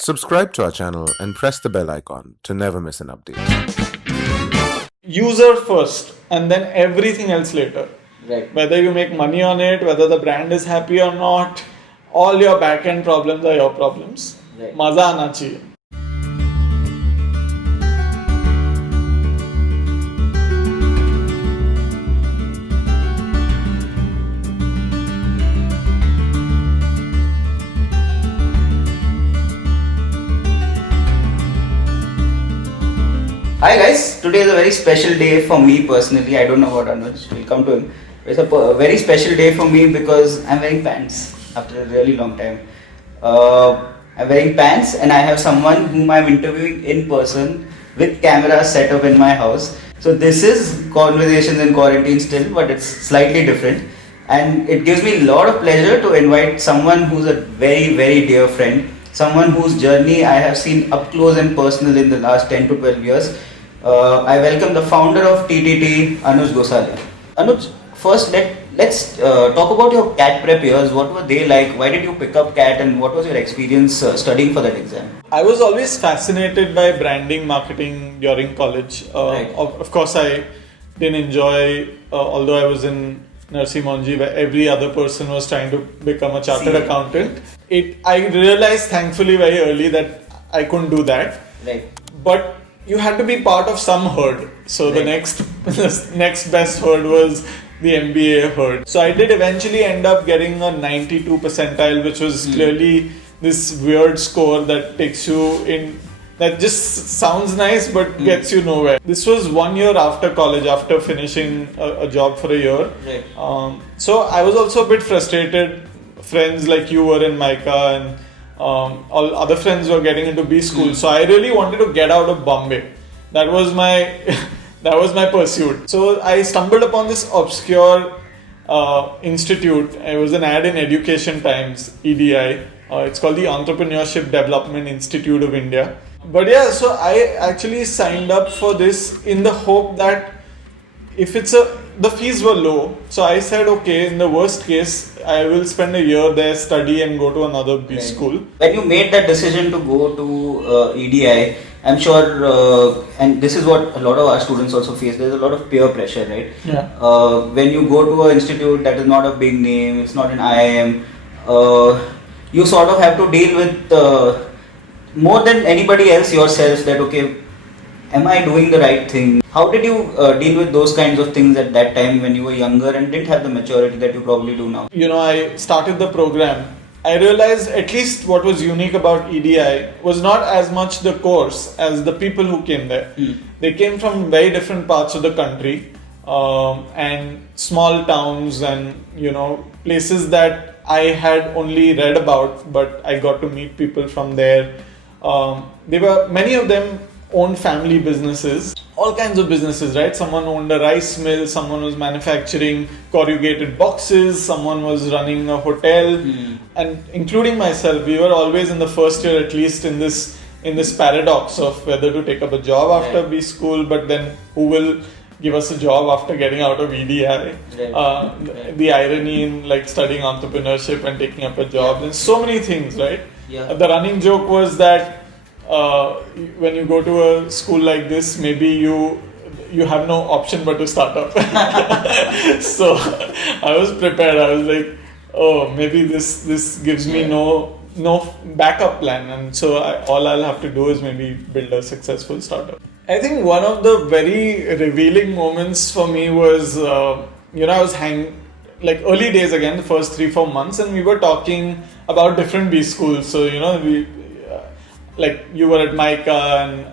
Subscribe to our channel and press the bell icon to never miss an update. User first and then everything else later. Right. Whether you make money on it, whether the brand is happy or not, all your back end problems are your problems. Right. मजा आना चाहिए. Hi guys, today is a very special day for me personally. I don't know about Anuj, we'll come to him. It's a very special day for me because I'm wearing pants after a really long time. I'm wearing pants and I have someone whom I'm interviewing in person with camera set up in my house. So this is Conversations in Quarantine still, but it's slightly different. And it gives me a lot of pleasure to invite someone who's a very, very dear friend. Someone whose journey I have seen up close and personal in the last 10 to 12 years. I welcome the founder of TTT, Anuj Gosalia. Anuj, first let's talk about your CAT prep years. What were they like? Why did you pick up CAT and what was your experience studying for that exam? I was always fascinated by branding, marketing during college. Right. Of course, I didn't enjoy, although I was in Narsi Monji, where every other person was trying to become a chartered See. accountant. I realized thankfully very early that I couldn't do that. Right. But you had to be part of some herd. So the Right. next best herd was the MBA herd. So I did eventually end up getting a 92 percentile, which was clearly this weird score that takes you in. That just sounds nice but gets you nowhere. This was 1 year after college, after finishing a job for a year. Right. So I was also a bit frustrated. Friends like you were in Micah and all other friends were getting into B school. So I really wanted to get out of Bombay. That was my that was my pursuit. So I stumbled upon this obscure institute. It was an ad in Education Times, EDI. It's called the Entrepreneurship Development Institute of India. But yeah, so I actually signed up for this in the hope that if the fees were low, so I said, okay, in the worst case, I will spend a year there, study and go to another B Right. school. When you made that decision to go to EDI, I'm sure, and this is what a lot of our students also face, there's a lot of peer pressure, right? Yeah. When you go to an institute that is not a big name, it's not an IIM, you sort of have to deal with more than anybody else yourself that, okay, am I doing the right thing? How did you deal with those kinds of things at that time when you were younger and didn't have the maturity that you probably do now? You know, I started the program. I realized at least what was unique about EDI was not as much the course as the people who came there. They came from very different parts of the country and small towns and, you know, places that I had only read about, but I got to meet people from there. Many of them owned family businesses, all kinds of businesses, right? Someone owned a rice mill, someone was manufacturing corrugated boxes, someone was running a hotel, and including myself, we were always in the first year at least in this paradox of whether to take up a job after Right. B school, but then who will give us a job after getting out of EDI. Right. The irony in like studying entrepreneurship and taking up a job, and so many things, right? Yeah. The running joke was that when you go to a school like this, maybe you have no option but to start up. So I was prepared. I was like, oh, maybe this gives me no backup plan, and so all I'll have to do is maybe build a successful startup. I think one of the very revealing moments for me was, I was like early days again, the first 3-4 months, and we were talking about different B schools. So, like you were at Micah and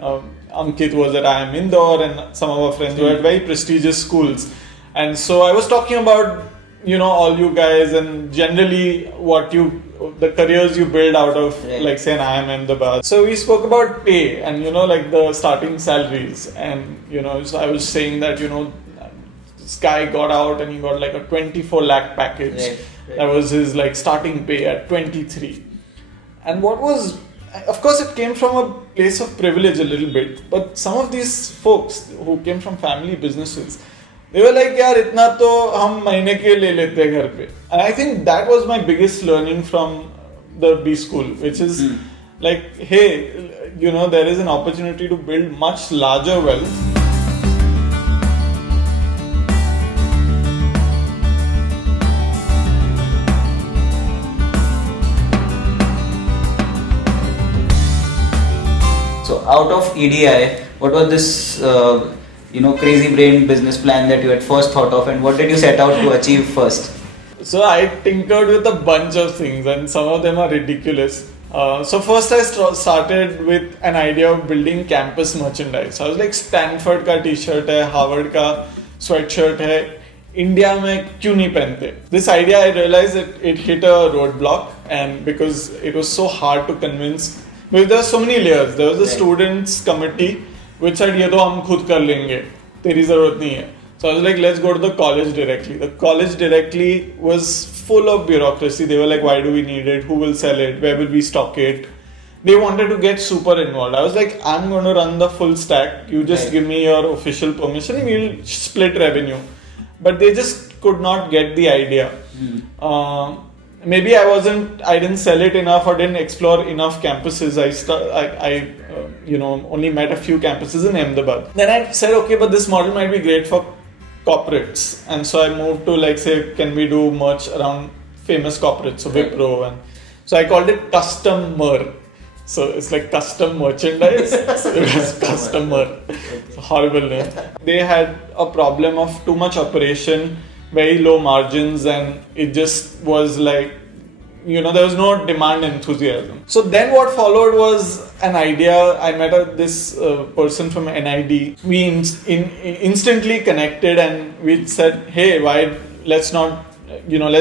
Ankit was at IIM Indore and some of our friends were at very prestigious schools. And so I was talking about, all you guys and generally the careers you build out of, Right. like say an IIM Ahmedabad. So we spoke about pay and, like the starting salaries. And, so I was saying that, this guy got out and he got like a 24 lakh package. Right. That was his like starting pay at 23. And of course it came from a place of privilege a little bit, but some of these folks who came from family businesses, they were like, yaar, itna to hum mahine ke le lete ghar pe. And I think that was my biggest learning from the B school, which is like, hey, there is an opportunity to build much larger wealth. So out of EDI, what was this crazy brain business plan that you had first thought of, and what did you set out to achieve first? So I tinkered with a bunch of things, and some of them are ridiculous. So first I started with an idea of building campus merchandise. I was like, Stanford का T-shirt है, Harvard का sweatshirt है, India में क्यों नहीं पहनते? This idea, I realized it hit a roadblock, and because it was so hard to convince. Because there were so many layers. There was a students committee which said ये तो हम खुद कर लेंगे, तेरी जरूरत नहीं है. So I was like, let's go to the college directly. The college directly was full of bureaucracy. They were like, why do we need it? Who will sell it? Where will we stock it? They wanted to get super involved. I was like, I'm going to run the full stack. You just give me your official permission and we'll split revenue. But they just could not get the idea. Maybe I didn't sell it enough or didn't explore enough campuses. I only met a few campuses in Ahmedabad. Then I said, okay, but this model might be great for corporates. And so I moved to can we do merch around famous corporates, so Wipro. And so I called it Custom Mer. So it's like custom merchandise. So it was customer. It's a horrible name. They had a problem of too much operation, very low margins, and it just was like, there was no demand enthusiasm. So then what followed was an idea. I met this person from NID. We instantly connected and we said, hey, let's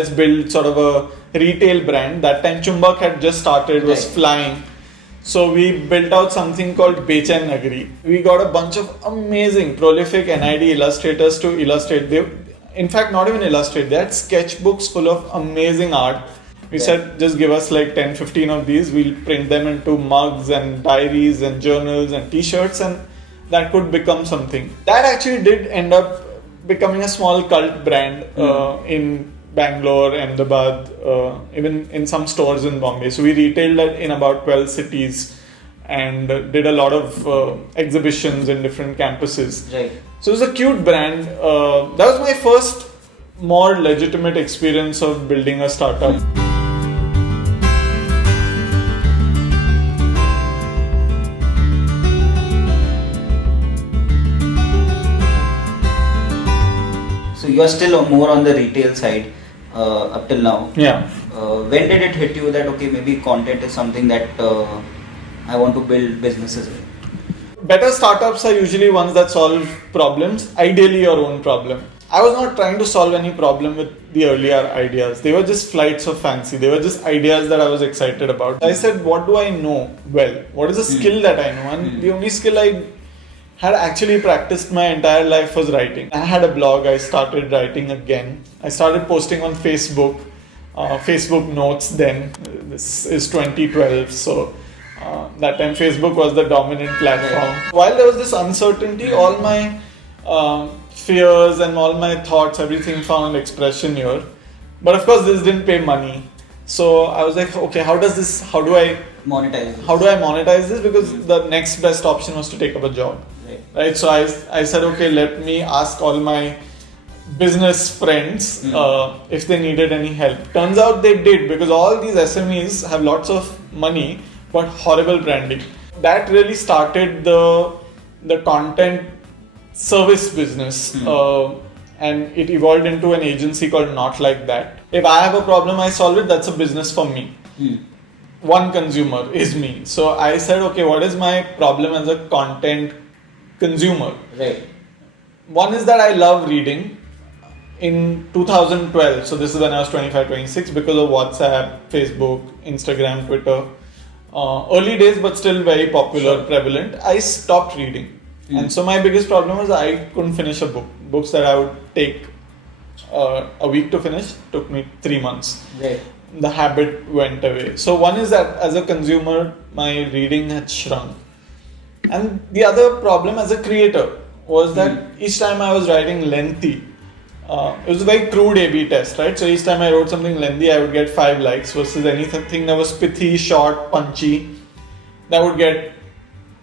build sort of a retail brand. That time Chumbak had just started, was flying. So we built out something called Bechain Nagari. We got a bunch of amazing, prolific NID illustrators to illustrate. In fact, not even illustrate. They had sketchbooks full of amazing art. We said, just give us 10, 15 of these. We'll print them into mugs and diaries and journals and t-shirts, and that could become something. That actually did end up becoming a small cult brand in Bangalore, Ahmedabad, even in some stores in Bombay. So we retailed it in about 12 cities and did a lot of exhibitions in different campuses. Right. So it was a cute brand. That was my first more legitimate experience of building a startup. So you are still more on the retail side up till now. Yeah. When did it hit you that okay, maybe content is something that I want to build businesses with? Better startups are usually ones that solve problems, ideally your own problem. I was not trying to solve any problem with the earlier ideas. They were just flights of fancy. They were just ideas that I was excited about. I said, what do I know well? What is the skill that I know? And the only skill I had actually practiced my entire life was writing. I had a blog. I started writing again. I started posting on Facebook, Facebook Notes then. This is 2012, so that time Facebook was the dominant platform. While there was this uncertainty, all my fears and all my thoughts, everything found expression here. But of course, this didn't pay money. So I was like, okay, how do I monetize this? Because the next best option was to take up a job. Right? So I said, okay, let me ask all my business friends if they needed any help. Turns out they did, because all these SMEs have lots of money but horrible branding. That really started the content service business, and it evolved into an agency called Not Like That. If I have a problem, I solve it. That's a business for me. One consumer is me. So I said, okay, what is my problem as a content consumer? Right. One is that I love reading. In 2012, so this is when I was 25, 26, because of WhatsApp, Facebook, Instagram, Twitter, early days but still very popular, prevalent, I stopped reading. And so my biggest problem was I couldn't finish a book. Books that I would take a week to finish took me 3 months. Right. The habit went away. So one is that as a consumer, my reading had shrunk. And the other problem as a creator was that each time I was writing lengthy, it was a very crude A/B test, right? So each time I wrote something lengthy, I would get 5 likes versus anything that was pithy, short, punchy, that would get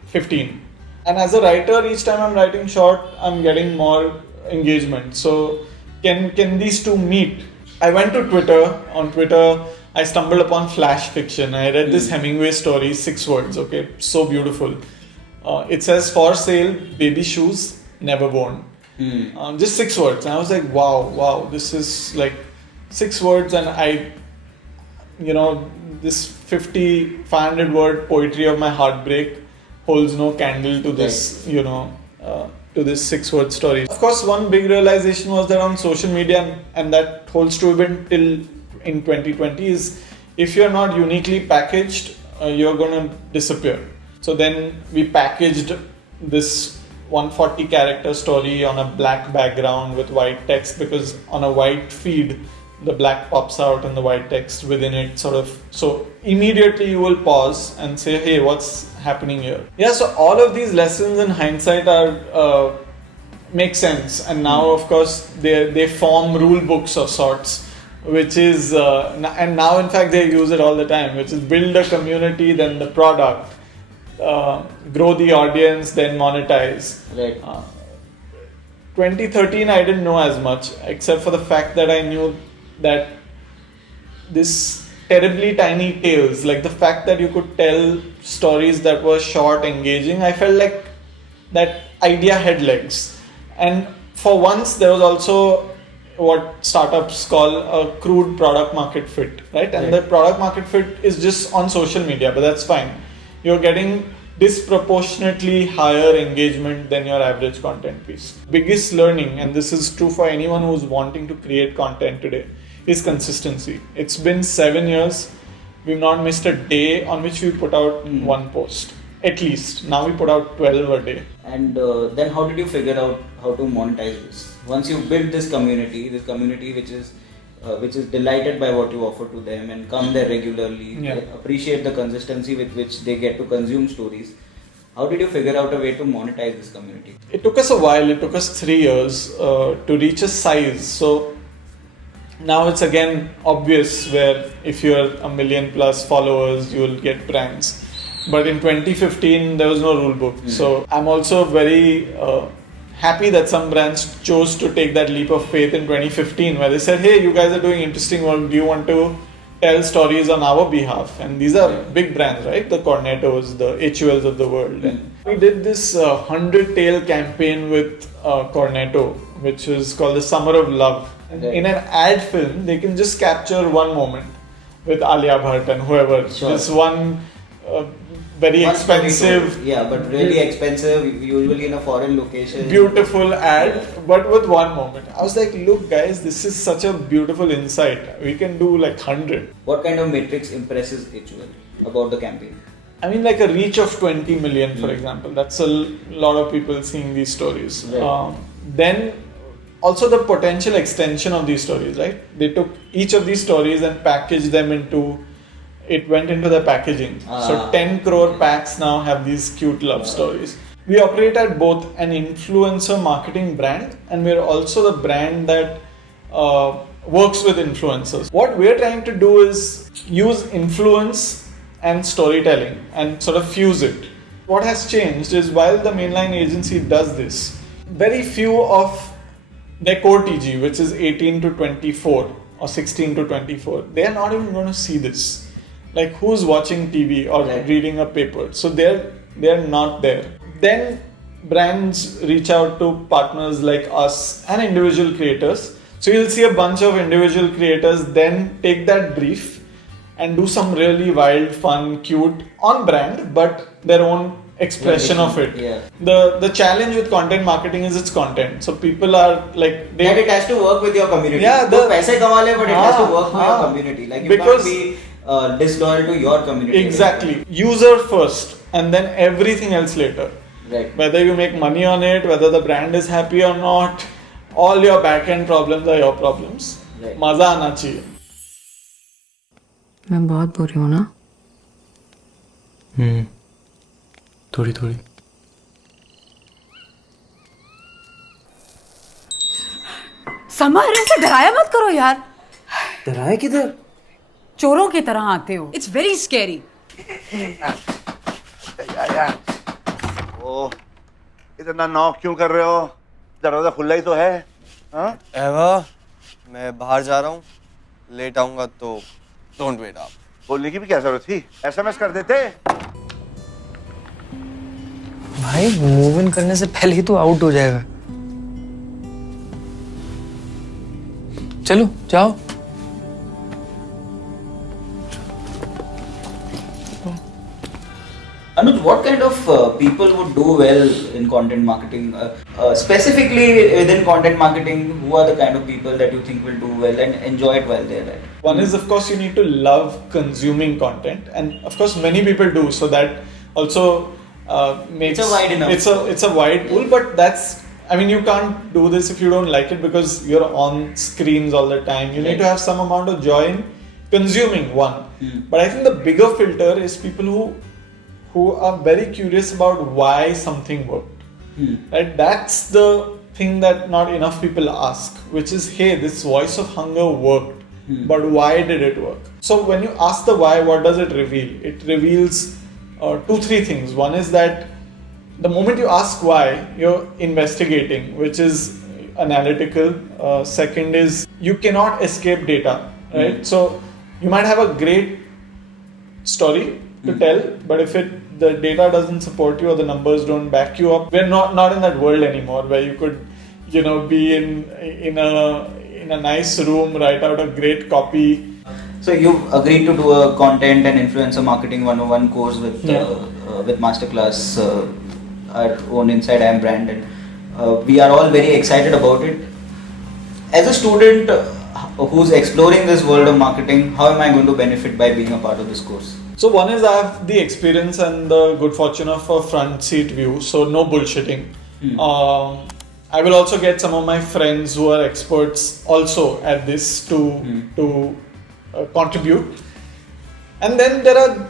15. And as a writer, each time I'm writing short, I'm getting more engagement. So can these two meet? I went to Twitter. On Twitter, I stumbled upon flash fiction. I read this Hemingway story, 6 words. Okay, so beautiful. It says, "For sale, baby shoes, never worn." Just 6 words. And I was like, wow, this is like 6 words, and this 500 word poetry of my heartbreak holds no candle to this, to this 6 word story. Of course, one big realization was that on social media, and that holds true even till in 2020, is if you're not uniquely packaged, you're going to disappear. So then we packaged this 140 character story on a black background with white text, because on a white feed the black pops out and the white text within it so immediately you will pause and say, hey, what's happening here? Yeah, so all of these lessons in hindsight are make sense, and now of course they form rule books of sorts, which is and now in fact they use it all the time, which is build a community, then the product, grow the audience, then monetize. Right. 2013 I didn't know as much, except for the fact that I knew that this terribly tiny tales, like the fact that you could tell stories that were short, engaging, I felt like that idea had legs. And for once there was also what startups call a crude product market fit, right? And the product market fit is just on social media, but that's fine. You're getting disproportionately higher engagement than your average content piece. Biggest learning, and this is true for anyone who's wanting to create content today, is consistency. It's been 7 years. We've not missed a day on which we put out one post. At least. Now we put out 12 a day. And then how did you figure out how to monetize this? Once you build this community which is delighted by what you offer to them and come there regularly, they appreciate the consistency with which they get to consume stories. How did you figure out a way to monetize this community? It took us a while. It took us 3 years to reach a size. So now it's again obvious where if you're 1 million plus followers, you'll get brands. But in 2015, there was no rule book. So I'm also very happy that some brands chose to take that leap of faith in 2015, where they said, hey, you guys are doing interesting work. Do you want to tell stories on our behalf? And these are big brands, right? The Cornettos, the HULs of the world. And we did this 100-tale campaign with Cornetto, which is called the Summer of Love. And in an ad film, they can just capture one moment with Alia Bhatt and whoever. This one very expensive, but really expensive, usually in a foreign location, beautiful ad, but with one moment. I was like, look guys, this is such a beautiful insight. We can do like 100. What kind of metrics impresses HUL about the campaign? I mean, like a reach of 20 million, for example. That's a lot of people seeing these stories. Right. Then also the potential extension of these stories, right? They took each of these stories and packaged them it went into the packaging. So 10 crore packs now have these cute love stories. We operate at both an influencer marketing brand, and we're also the brand that works with influencers. What we're trying to do is use influence and storytelling and sort of fuse it. What has changed is while the mainline agency does this, very few of their core TG, which is 18 to 24 or 16 to 24, they are not even going to see this. Like who's watching TV or reading a paper? So they're not there. Then brands reach out to partners like us and individual creators. So you'll see a bunch of individual creators then take that brief and do some really wild, fun, cute, on brand, but their own expression of it. Yeah. The challenge with content marketing is its content. So people are like it has to work with your community. Yeah, paise kamaa le, but it has to work for your community. Like you can't be disloyal to your community. Exactly. User first and then everything else later. Right. Whether you make money on it, whether the brand is happy or not, all your back-end problems are your problems. Right. मजा आना चाहिए. मैं बहुत बुरी हूँ ना? थोड़ी थोड़ी. समर ऐसे डराया मत करो यार. डराया किधर? चोरों की तरह आते हो. It's very scary. ओह, इतना नॉक क्यों कर रहे हो? दरवाजा खुला ही तो है। हाँ? एवा, मैं बाहर जा रहा हूँ, लेट आऊंगा तो डोंट वेट आप। बोलने की भी क्या जरूरत थी? एसएमएस कर देते। भाई मूव इन करने से पहले ही तो आउट हो जाएगा। चलो जाओ। Anuj, what kind of people would do well in content marketing? Specifically within content marketing, who are the kind of people that you think will do well and enjoy it while they're at? One is, of course, you need to love consuming content, and of course, many people do. So that also makes It's a wide enough. It's a wide pool, but that's. I mean, you can't do this if you don't like it because you're on screens all the time. You need to have some amount of joy in consuming one. But I think the bigger filter is people who are very curious about why something worked. Right? That's the thing that not enough people ask, which is, hey, this voice of hunger worked, but why did it work? So when you ask the why, what does it reveal? It reveals 2-3 things. One is that the moment you ask why, you're investigating, which is analytical. Second is you cannot escape data, right? So you might have a great story to tell, but if the data doesn't support you or the numbers don't back you up, we're not in that world anymore where you could, be in a nice room, write out a great copy. So you've agreed to do a content and influencer marketing 101 course with Masterclass, our own Inside I Am brand, and we are all very excited about it. As a student who's exploring this world of marketing, how am I going to benefit by being a part of this course? So one is I have the experience and the good fortune of a front seat view, so no bullshitting. I will also get some of my friends who are experts also at this to contribute. And then there are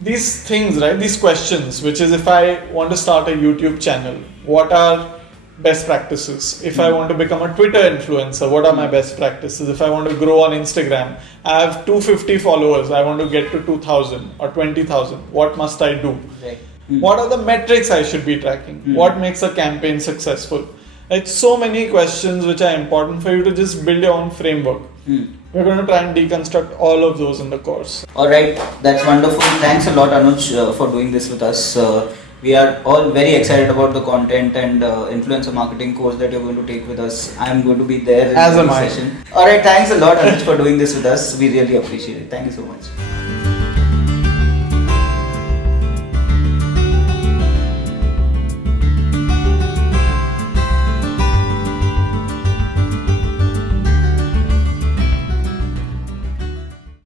these things, right? These questions, which is if I want to start a YouTube channel, what are best practices? If I want to become a Twitter influencer, what are my best practices? If I want to grow on Instagram, I have 250 followers, I want to get to 2,000 or 20,000, what must I do? Right. What are the metrics I should be tracking? What makes a campaign successful? Like so many questions which are important for you to just build your own framework. We're going to try and deconstruct all of those in the course. Alright, that's wonderful. Thanks a lot, Anuj, for doing this with us. We are all very excited about the content and influencer marketing course that you're going to take with us. I'm going to be there in As the am I. session. Alright, thanks a lot, Anuj, for doing this with us. We really appreciate it. Thank you so much.